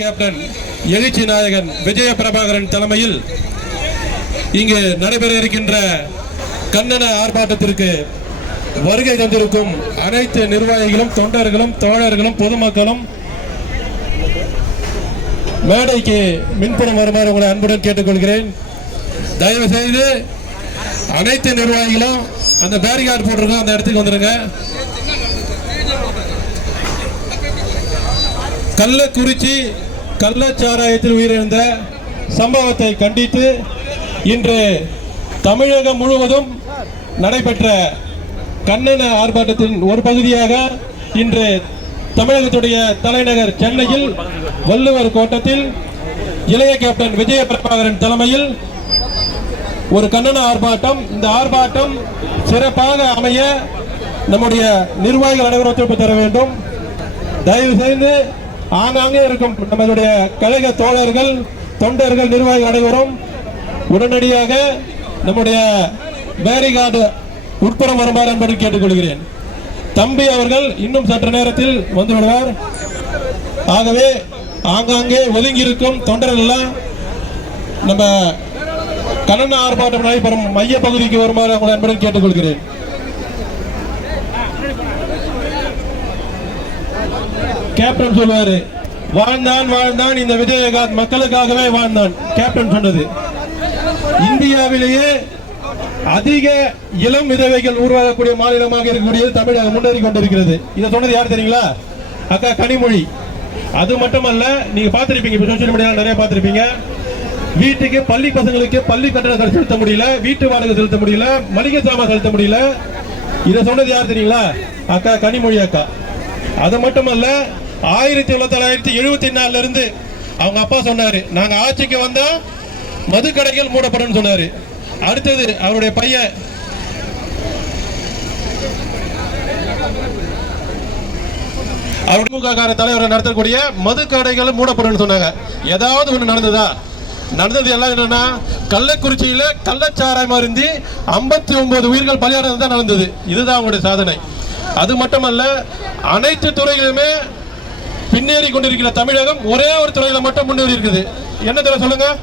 Captain எழுச்சி நாயகன் விஜய பிரபாகரன் தலைமையில் இங்கு நடைபெற இருக்கின்ற கண்ணன ஆர்ப்பாட்டத்திற்கு வருகை தந்திருக்கும் அனைத்து நிர்வாகிகளும் தொண்டர்களும் தோழர்களும் பொதுமக்களும் மேடைக்கு மின்புறம் வருமாறு உங்களை அன்புடன் கேட்டுக்கொள்கிறேன். தயவு செய்து அனைத்து நிர்வாகிகளும் அந்த பேரிகார்டு போட்டிருக்கோம் அந்த இடத்துக்கு வந்துருங்க. கள்ளக்குறிச்சி கள்ளச்சாராயத்தில் உயிரிழந்த சம்பவத்தை கண்டித்து இன்று தமிழகம் முழுவதும் நடைபெற்ற கண்ணன ஆர்ப்பாட்டத்தின் ஒரு பகுதியாக இன்று தமிழகத்துடைய தலைநகர் சென்னையில் வள்ளுவர் கோட்டத்தில் இளைய கேப்டன் விஜய பிரபாகரன் தலைமையில் ஒரு கண்ணன ஆர்ப்பாட்டம். இந்த ஆர்ப்பாட்டம் சிறப்பாக அமைய நம்முடைய நிர்வாகிகள் அனைவரும் ஒத்துழைப்பு தர வேண்டும். தயவு செய்து ஆங்காங்கே இருக்கும் நம்மளுடைய கழக தோழர்கள் தொண்டர்கள் நிர்வாகிகள் அனைவரும் உடனடியாக நம்முடைய பேரிகார்டு உட்புறம் வருமாறு என்பதை கேட்டுக்கொள்கிறேன். தம்பி அவர்கள் இன்னும் சற்று நேரத்தில் வந்து விடுவார். ஆகவே ஆங்காங்கே ஒதுங்கி இருக்கும் தொண்டர்கள் எல்லாம் நம்ம கண்ணன் ஆர்ப்பாட்டம் நடைபெறும் மைய பகுதிக்கு வருமாறு உங்களை அன்புடன் கேட்டுக்கொள்கிறேன். கேப்டன் சொல்வாரு வாழ்ந்தான் வாழ்ந்தான் இந்த விஜயகாந்த் மக்களுக்காகவே வாழ்ந்தான் கேப்டன் சொன்னது. இந்தியாவிலேயே அதிக இளம் விதவைகள் உருவாகக்கூடிய மாநிலமாக இருக்கக்கூடியது தமிழகம் முன்னேறி கொண்டிருக்கிறது. இதை சொன்னது யார் தெரியுங்களா? அக்கா கனிமொழி. அது மட்டுமல்ல நீங்க பார்த்திருப்பீங்க இப்ப சோசியல் மீடியால நிறைய பார்த்திருப்பீங்க. வீட்டுக்கு பள்ளி பசங்களுக்கு பள்ளி கட்டணத்தை செலுத்த முடியல வீட்டு வாடகை செலுத்த முடியல மளிகை சாமான் செலுத்த முடியல. இதை சொன்னது யார் தெரியுங்களா? அக்கா கனிமொழி அக்கா. அது மட்டுமல்ல ஆயிரத்தி தொள்ளாயிரத்தி எழுபத்தி நாலுலேருந்து அவங்க அப்பா சொன்னார் நாங்கள் ஆட்சிக்கு வந்தால் மது கடைகள் மூடப்படும் சொன்னார். அடுத்தது அவருடைய பையன். அவர் திமுக தலைவர் நடத்தக்கூடிய மது கடைகள் மூடப்படும் சொன்னாங்க. ஏதாவது ஒன்று நடந்ததா? நடந்தது எல்லாம் என்னன்னா கள்ளக்குறிச்சியில கள்ளச்சாராயம் அருந்தி ஐம்பத்தி ஒன்பது உயிர்கள் பலியானது தான் நடந்தது. இதுதான் அவங்களுடைய சாதனை. அது மட்டுமல்ல அனைத்து துறையிலுமே பின்னேறி கொண்டிருக்கிற தமிழகம் ஒரே ஒரு துறையில மட்டும் முன்னேறி இருக்குது. என்ன துறை சொல்லுங்க?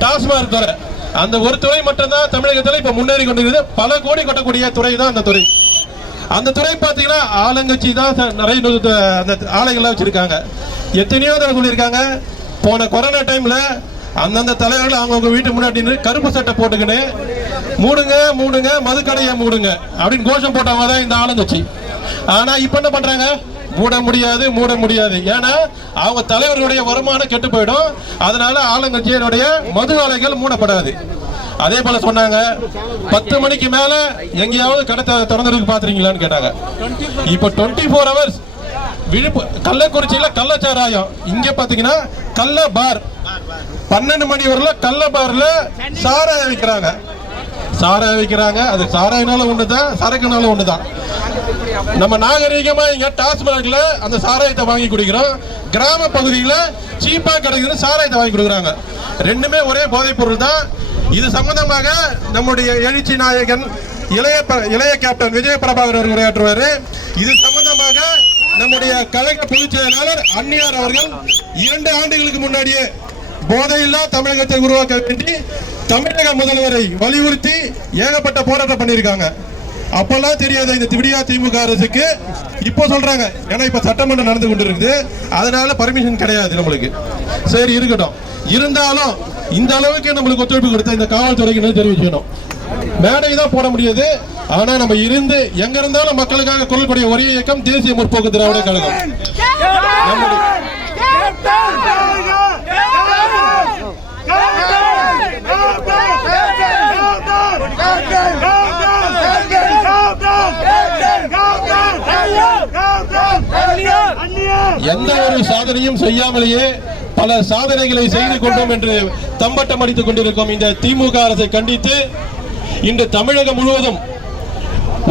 டாஸ்மாக் துறை. அந்த ஒரு துறை மட்டும்தான் தமிழகத்தில் இப்ப முன்னேறி கொண்டிருக்குது. பல கோடி கட்டக்கூடிய துறை தான் அந்த துறை. அந்த துறை பார்த்தீங்கன்னா ஆளுங்கட்சி தான் ச- நிறைய அந்த ஆலைகள்லாம் வச்சிருக்காங்க. எத்தனையோ தடவை சொல்லியிருக்காங்க. போன கொரோனா டைம்ல அந்தந்த தலைவர்கள் அவங்கவுங்க வீட்டு முன்னாடி கருப்பு சட்டை போட்டுக்கின்னு மூடுங்க மூடுங்க மதுக்கடையை மூடுங்க அப்படின்னு கோஷம் போட்டவங்க தான் இந்த ஆளுங்கட்சி. ஆனா இப்ப என்ன பண்றாங்க? மூட முடியாது மூட முடியாது. ஏன்னா அவங்க தலைவர்களுடைய வருமானம் கெட்டு போயிடும். அதனால ஆளுங்கட்சியினுடைய மது ஆலைகள் மூடப்படாது. அதே போல சொன்னாங்க பத்து மணிக்கு மேல எங்கேயாவது கடை த- திறந்திருக்கு பாத்துறீங்களான்னு கேட்டாங்க. இப்ப டுவெண்ட்டி ஃபோர் ஹவர்ஸ் விழுப்பு கள்ளக்குறிச்சியில கள்ளச்சாராயம். இங்க பாத்தீங்கன்னா கள்ள பார். பன்னெண்டு மணி வரல கள்ள பார்ல சாராயம் விற்கிறாங்க சாராயம் விற்கிறாங்க அது சாராயனால ஒண்ணுதான் சரக்குனால ஒண்ணுதான். நம்ம நாகரீகமா இங்க டாஸ்மாக்ல அந்த சாராயத்தை வாங்கி குடிக்கிறோம். கிராம பகுதியில் சீப்பா கிடைக்குதுன்னு சாராயத்தை வாங்கி கொடுக்குறாங்க. ரெண்டுமே ஒரே போதைப் பொருள் தான் இது சம்பந்தமாக நம்முடைய எழுச்சி நாயகன் இளைய இளைய கேப்டன் விஜய பிரபாகர் அவர் உரையாற்றுவார். இது சம்பந்தமாக நம்முடைய கழக பொதுச் செயலாளர் அன்னியார் அவர்கள் இரண்டு ஆண்டுகளுக்கு முன்னாடியே போதையில்லா தமிழகத்தை உருவாக்க வேண்டி தமிழக முதல்வரை வலியுறுத்தி ஏகப்பட்ட போராட்டம் பண்ணியிருக்காங்க. அப்பெல்லாம் தெரியாத இந்த விடியா திமுக அரசுக்கு. இப்போ சொல்றாங்க ஏன்னா இப்ப சட்டமன்றம் நடந்து கொண்டு இருக்குது அதனால பர்மிஷன் கிடையாது நம்மளுக்கு. சரி இருக்கட்டும். இருந்தாலும் இந்த அளவுக்கு நம்மளுக்கு ஒத்துழைப்பு கொடுத்த இந்த காவல்துறைக்கு என்ன தெரிவிக்கணும்? மேடை தான் போட முடியாது. ஆனா நம்ம இருந்து எங்க இருந்தாலும் மக்களுக்காக கொள்ளக்கூடிய ஒரே இயக்கம் தேசிய முற்போக்கு திராவிட கழகம். எந்த ஒரு சாதனையும் செய்யாமலேயே பல சாதனைகளை செய்து கொண்டோம் என்று தம்பட்டம் அடித்துக் கொண்டிருக்கும் இந்த திமுக அரசை கண்டித்து இன்று தமிழகம் முழுவதும்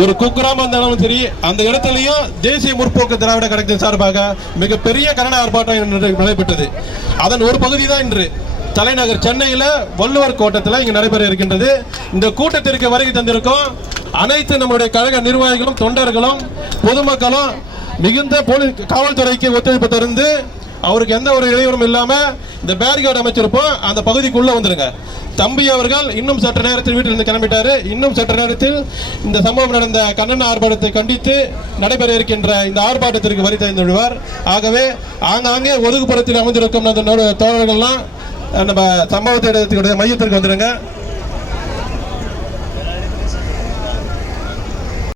ஒரு குக்கிராமம் இருந்தாலும் சரி அந்த இடத்துலயும் தேசிய முற்போக்கு திராவிட கழகத்தின் சார்பாக மிகப்பெரிய கரண ஆர்ப்பாட்டம் நடைபெற்றது. அதன் ஒரு பகுதி தான் இன்று. தலைநகர் சென்னையில வள்ளுவர் கோட்டத்தில் இங்கு நடைபெற இருக்கின்றது. இந்த கூட்டத்திற்கு வருகை தந்திருக்கும் அனைத்து நம்முடைய கழக நிர்வாகிகளும் தொண்டர்களும் பொதுமக்களும் மிகுந்த போலீஸ் காவல்துறைக்கு ஒத்துழைப்பு தருந்து அவருக்கு எந்த ஒரு இடையூறும் இல்லாமல் இந்த பேரிகார்டு அமைச்சிருப்போம். அந்த பகுதிக்குள்ளே வந்துருங்க. தம்பி அவர்கள் இன்னும் சற்று நேரத்தில் வீட்டிலிருந்து கிளம்பிட்டார். இன்னும் சற்று நேரத்தில் இந்த சம்பவம் நடந்த கண்ணன் ஆர்ப்பாட்டத்தை கண்டித்து நடைபெற இருக்கின்ற இந்த ஆர்ப்பாட்டத்திற்கு வரி தெரிந்து விடுவார். ஆகவே ஆங்காங்கே ஒதுக்குப்புறத்தில் அமைந்திருக்கும் அந்த தோழர்கள்லாம் நம்ம சம்பவத்தை மையத்திற்கு வந்துடுங்க